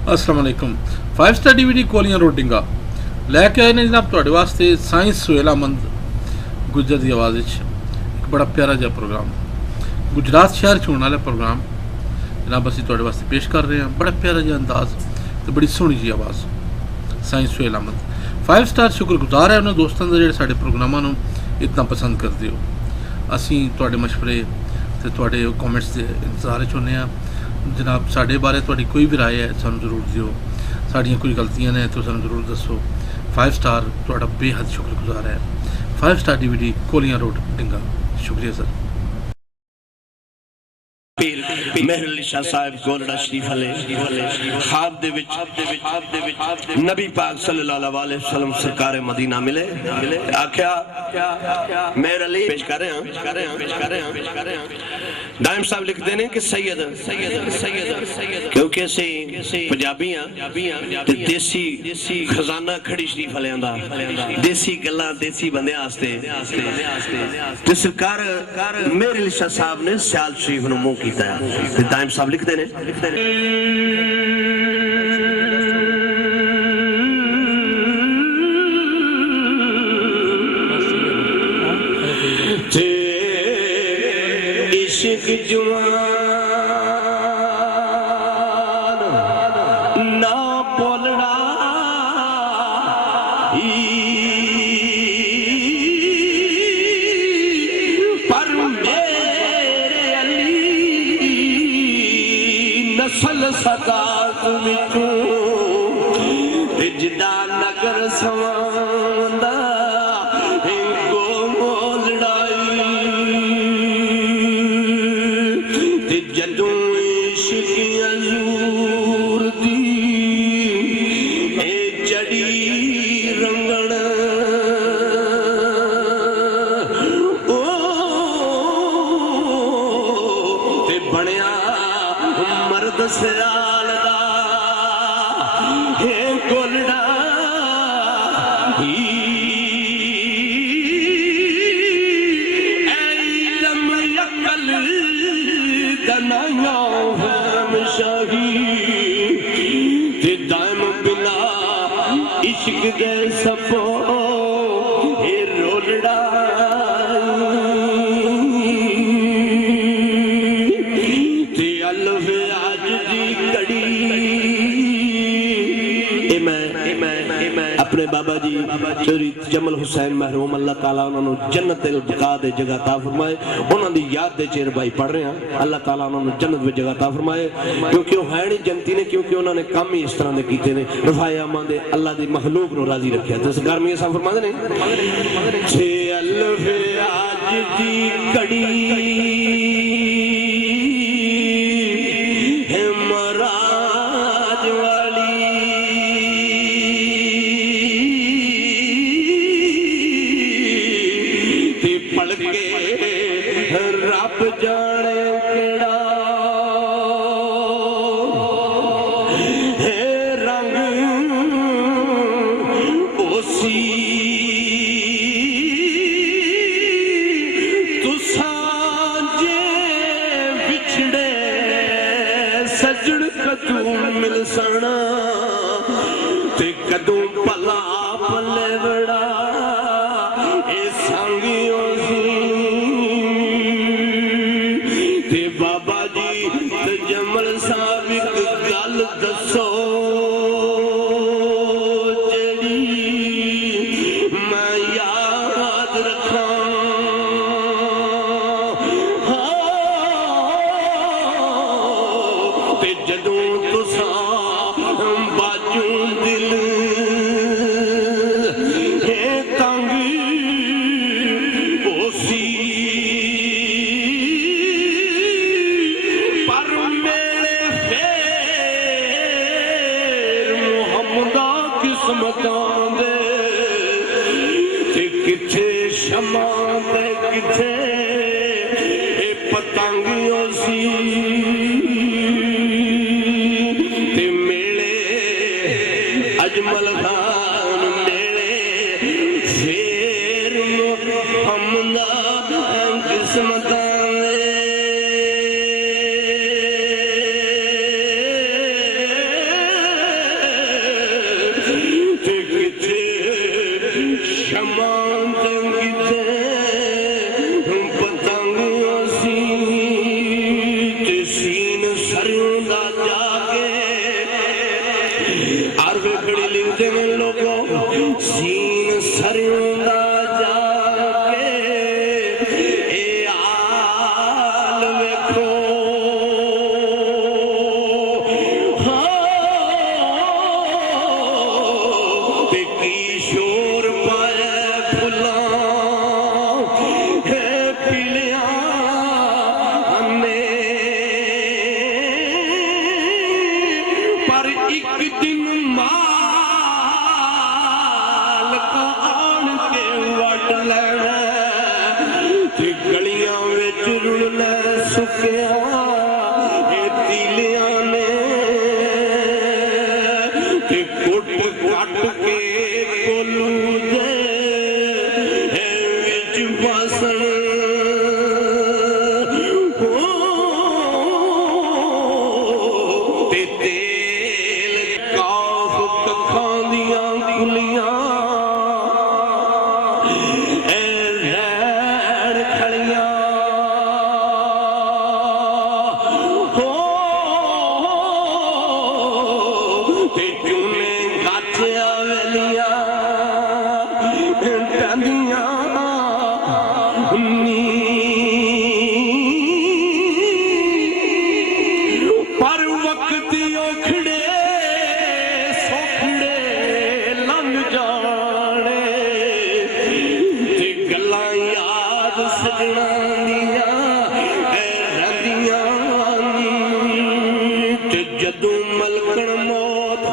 अस्सलाम वालेकुम। 5 star DVD कोलियां रोटिंगा लैके आए ने जनाब तुहाडे वास्ते साइंस सुहेला मंद गुजर की आवाज़ एक बड़ा प्यारा जिहा प्रोग्राम गुजरात शहर च होने वाला प्रोग्राम जनाब असीं तुहाडे वास्ते पेश कर रहे हैं। बड़ा प्यारा जिहा अंदाज तो बड़ी सोहनी जी आवाज़ साइंस सुहेला मंद 5 स्टार शुक्रगुजार है उन्होंने दोस्तों का जिहड़े साडे प्रोग्रामां नूं इतना पसंद करते हो। असीं तुहाडे मशवरे ते तुहाडे कॉमेंट्स के इंतजार च होंदे आ। जनाब साढ़े बारे तुहाडी कोई भी राय है सानू जरूर दिओ, साड़ियाँ कोई गलतियां ने तो सानू जरूर दसो। 5 स्टार तुहाडा बेहद शुक्रगुजार है। 5 स्टार DVD कोलियां रोड डिंगा। शुक्रिया सर। मेहर अली शाह साहब गोलड़ा शरीफ वाले ख्वाब दे विच नबी पाक सल्लल्लाहु अलैहि वसल्लम सरकार मदीना मिले आख्या मेहर अली पेश कर रहे हैं दाइम साहब लिखते हैं कि सैयद क्योंकि असीं पंजाबी हां ते देसी खजाना खड़ी शरीफ वाले दा देसी गल्लां देसी बंदे वास्ते ते सरकार मेहर अली शाह साहब ने सियाल शरीफ नूं मुंह कीता है। दाइम साहब लिखते हैं इश्क जुआन ना बोलना पर मेरे अली नस्ल सकात विचू रिजदा नगर सवांदा इश्क दे सपो हे रोलड़ा ते अल्फ आज दी कड़ी मैं अपने बाबा जी चौधरी जमल हुसैन महरूम अल्लाह ताला उन्होंने जन्नत बका दे जगह ता फरमाए। उन्होंने दी याद दे चेर भाई पढ़ रहे हैं अल्लाह ताला उन्होंने जन्नत में जगह ता फरमाए क्योंकि वो है नहीं जनती ने क्योंकि उन्होंने काम ही इस तरह के कीते ने रफाए आमा दे अल्लाह दी मखलूक नु राजी रखया। तो सरकार मियां साहब फरमाते ने छे अल्फ आज दी कड़ी अजमल खान मेरे शेर हमदा किस्मत वे घड़ी लिखते हैं लोगों सीन सरियों जाके ए आल वेखो ते की शोर पाए फुला पिलिया पर एक दिन माल का आन के वट लेना ते गलियां विच रुलना सुकिया तीलियां ने ते कुट कट के कोलू दे विच बसन ते तेल काफ कखां दियां कुलियां रैण खड़ियां ते चूने गाठिया वेलियां पैंदियां पर वक्त औखड़े सौखड़े लंघ जाने ते गल्लां याद सजना दियां रहिंदियां ते जदों मलकण मौत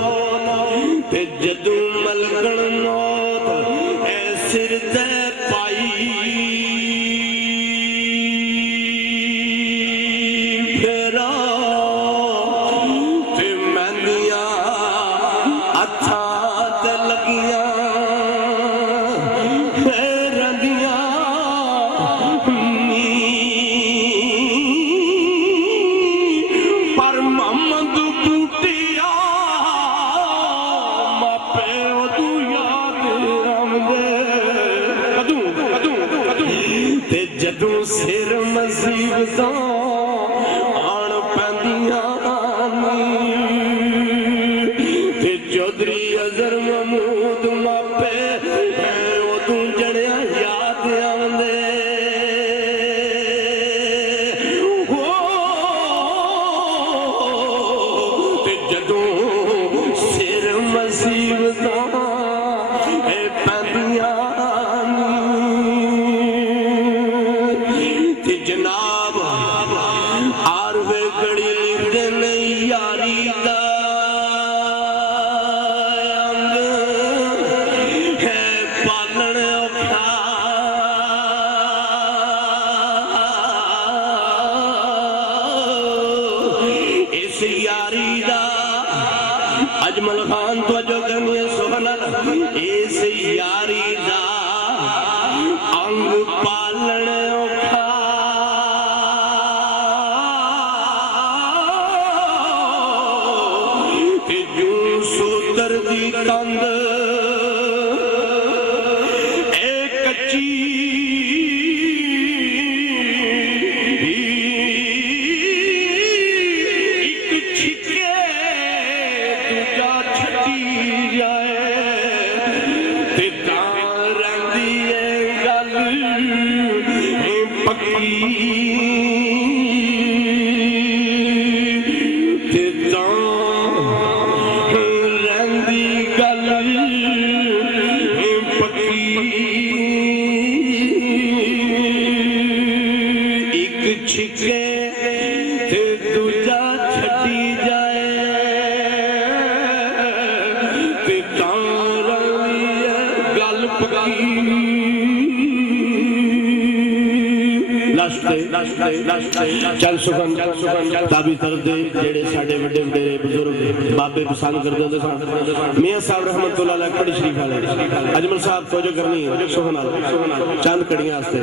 ते जदों मलकण मौत ऐ सिर ते पाई फेरा ते मेहंदियां हत्थां ते लगियां रहिंदियां पर मोहम्मद बूटिया मापे तू याद आंदे कदूं ते जदों सिर मुसीबतां आण पैंदियां ते चौधरी अजहर महमूद मापे उदों जड़िया याद आंदे ते जदों सिर मुसीबतां पैंदियां ते जनाब आरवे घड़ी लिखदे नहीं यारी दा अंग है पालण औखा इस यारी दा अजमल खान तो जो करनी सुहनल इस यारी दा अंग पालण औखा ते जूं सूतर दी तंद ए कच्ची एक छिके दूजा छटी जाए ते तां रहिंदी ए गल पक्की ते तां रहिंदी गल पक्की एक छिके ते दूजा छटी जाए ते तां रहिंदी ए गल पक्की चल सुखन ताबी करदे जेड़े साडे वड्डे वडेरे बुजुर्ग बाबे पसंद करदे होंदे सन मियां साहब रहमतुल्लाह अलैह कड़ी शरीफ वाले अजमल साहब तोजो करनी सुखन चंद कड़ियां वास्ते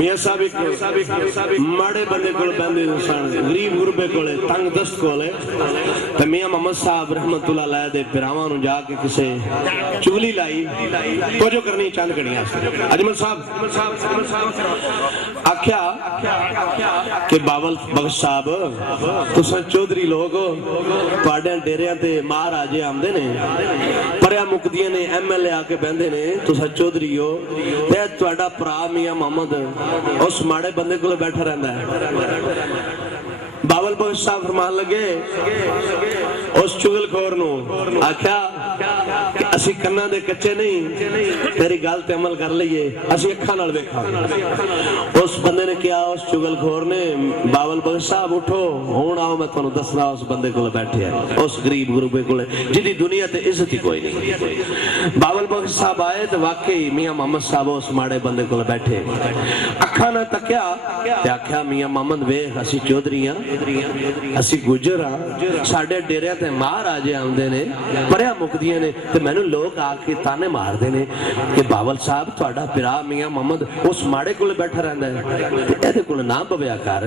मियां साहब एक माड़े बंदे कोल बंदे सन गरीब गुरबे कोले तंग दस्त कोले ते मियां मोहम्मद साहब रहमतुल्लाह अलैह दे भरावां नु जाके किसे चुगली लाई तोजो करनी चंद कड़ियां वास्ते अजमल साहब आख्या कि बावल बख्श साहब तुसां चौधरी लोग तुहाडे डेरियां ते महाराजे आंदे ने परया मुकदियां ने MLA आके बहंदे ने तुसां चौधरी हो ते तुहाडा भरा मियां मोहम्मद उस माड़े बंदे कोल बैठा रहंदा है। बावल बख्श साहब फरमान लगे उस चुगलखोर नू आख्या कि असी कन्ना दे कच्चे नहीं तेरी गल ते अमल कर लईए असी अखां नाल वेखां। उस बंदे ने कहा उस चुगलखोर ने बावल बख्श साहब उठो हुण आओ मैं तुहानू दसना उस बंदे कोल बैठे है उस गरीब गुरबे कोल जिहदी दुनिया ते इज्जत ही कोई नहीं। बावल बख्श साहब आए तो वाकई मियां मोहम्मद साहब उस माड़े बंदे कोल बैठे अखां नाल तक्या ते आख्या मियां मोहम्मद वेख असी चौधरी हां असी गुजर हाँ साडे डेरिया ते महाराजे आंदे ने परया मुकदियां ने ते मैनू लोग आके ताने मारदे ने कि बावल साहब तुहाडा पिरा मियां मोहम्मद उस माड़े कोल बैठा रहंदा है ते इहदे कोल ना बवया कर।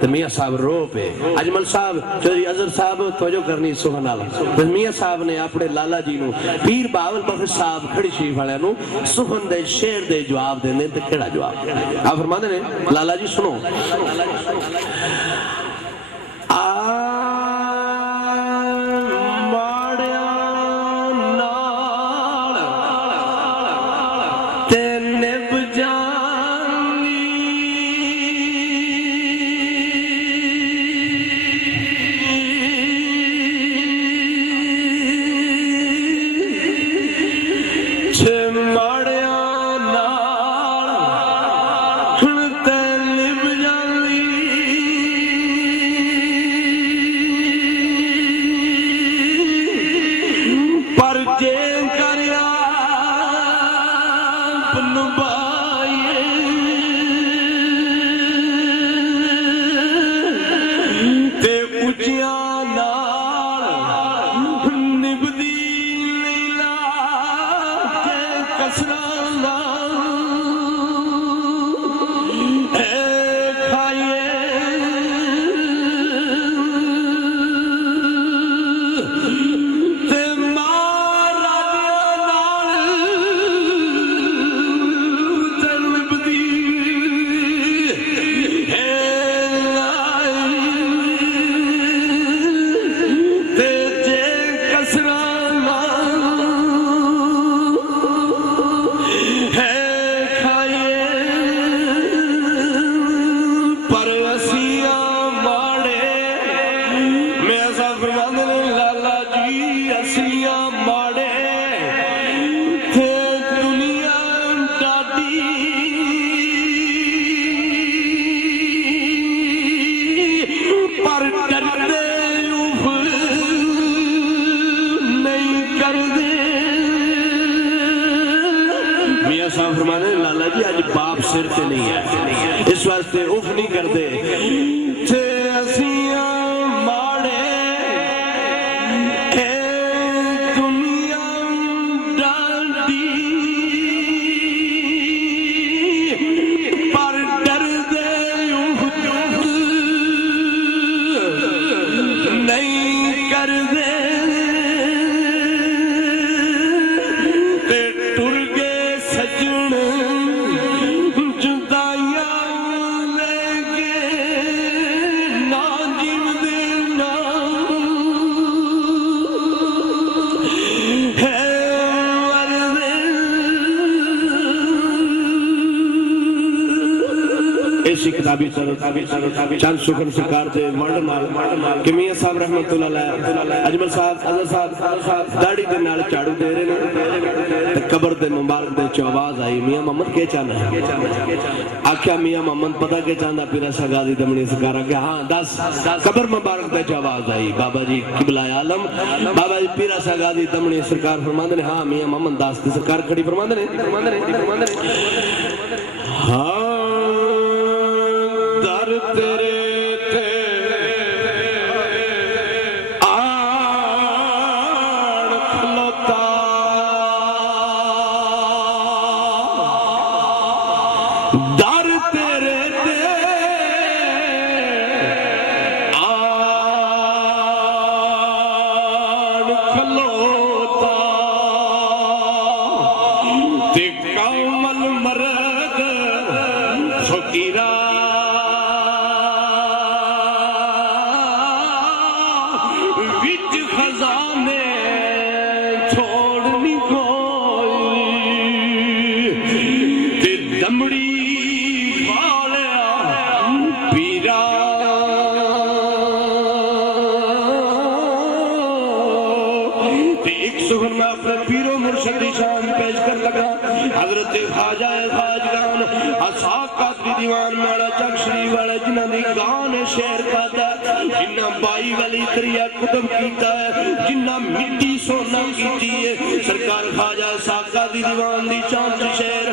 ते मियां साहब रो पे अजमल साहब चौधरी अजहर साहब तवज्जो करनी सुख नाल ते मियां साहब ने अपने लाला जी नू पीर बावल बख्श साहब खड़ी शरीफ वालियां नू सुखन दे शेर दे जवाब देने ते केड़ा जवाब आ फरमांदे ने लाला जी सुनो लाला जी अज बाप सिर ते नहीं है इस वास्ते उफ नहीं करते चंद शुक्र सरकार दे मॉडल कि मियां साहब रहमतुल्लाह अलैह अजमल साहब अजहर साहब दाढ़ी दे नाल झाड़ू दे रहे ने कब्र दे मुबारक दे च आवाज आई मियां मोहम्मद के चाहना है आख्या मियां मोहम्मद पता के चाहंदा पीरा शाह गाजी दमनी सरकार के हां 10 कब्र मुबारक दे च आवाज आई बाबा जी किबला आलम बाबा जी पीरा शाह गाजी दमनी सरकार फरमांदे ने हां मियां मोहम्मद दास की सरकार खड़ी फरमांदे ने हां तेरे थे आड़ खलोता दर तेरे थे आड़ खलोता ते कमल मरद विच खजाने छोड़नी कोई ते दमड़ी खा लिया पीरा ते एक सुगन में अपने पीरो मुर्शद की शान पेश कर लगा हजरत ख्वाजा खाजगान असाक कादरी दीवान मेरा चक शरीफ वाले जिन्हां दी गान शेर करदा जिन्ना बाई वाली तरिया कुतुब कीता है जिन्ना मिट्टी सोना कीती है सरकार ख्वाजा असाक कादरी दीवान दी शान शेर